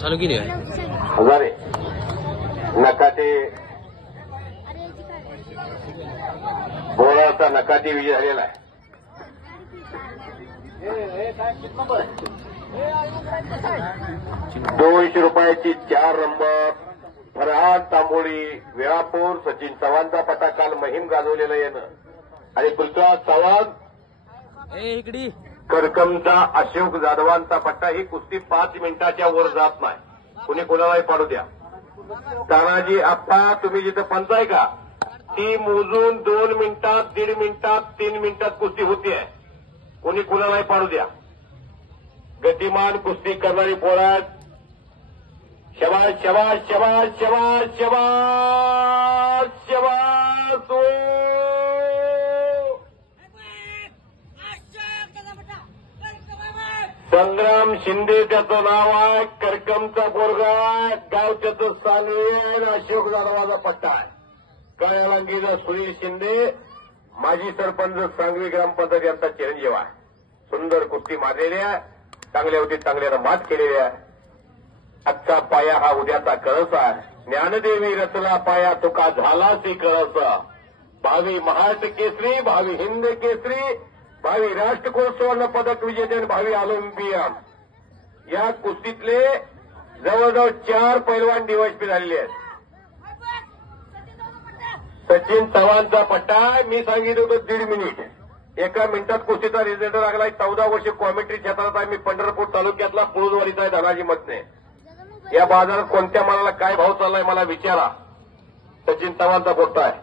चालू केली आहे हजारे नकाते बोराचा नकाते विजय झालेला आहे. 200 रुपयाची 4 नंबर फरहाद तांबोळी वेळापूर सचिन चव्हाणचा पटा काल महिम गाजवलेला येणं आणि पृथ्वीराज चव्हाण इकडे करकमचा अशोक जाधवांचा पट्टा. ही कुस्ती 5 मिनिटाच्या वर जात नाही. कुणी कोणालाही पाडू द्या. तानाजी आप्पा तुम्ही जिथं पंचाय का ती मोजून 2 मिनिटात 1.5 मिनिटात 3 मिनिटात कुस्ती होतीये. कोणी कुणालाही पाडू द्या. गतिमान कुस्ती करणारी पोरात शबाश शबाश शबाश शबाश शबाश शबाश ओ! संग्राम शिंदे त्याचं नाव आहे. करकमचा पोरगा गाव त्याचं सांगली आहे आणि अशोक जाधवाचा पट्टा आहे. काळ्या वांगीचा सुनील शिंदे माजी सरपंच सांगवी ग्रामपंचायत यांचा चिरंजीव आहे. सुंदर कुस्ती मारलेली आहे. चांगल्या होती चांगल्यानं मात केलेली आहे. आजचा पाया हा उद्याचा कळस आहे. ज्ञानदेवी रचला पाया तुका झालासी कळस. भावी महाराष्ट्र केसरी, भावी हिंद केसरी, भावी राष्ट्रकुल सुवर्ण पदक विजेते आणि भावी ऑलिम्पियन या कुस्तीतले जवळजवळ 4 पैलवान डीवायसपी झालेले आहेत. सचिन चव्हाणचा पट्टा मी सांगितलं होतं 1.5 मिनिट. 1 मिनिटात कुस्तीचा रिझल्ट लागलाय. 14 वर्ष कॉमेंट्री क्षेत्रात आहे. मी पंढरपूर तालुक्यातला पुळूजवाडीचा आहे धनाजी मतने. या बाजारात कोणत्या मालाला काय भाव चाललाय मला विचारा. सचिन चव्हाणचा पोट्टा आहे.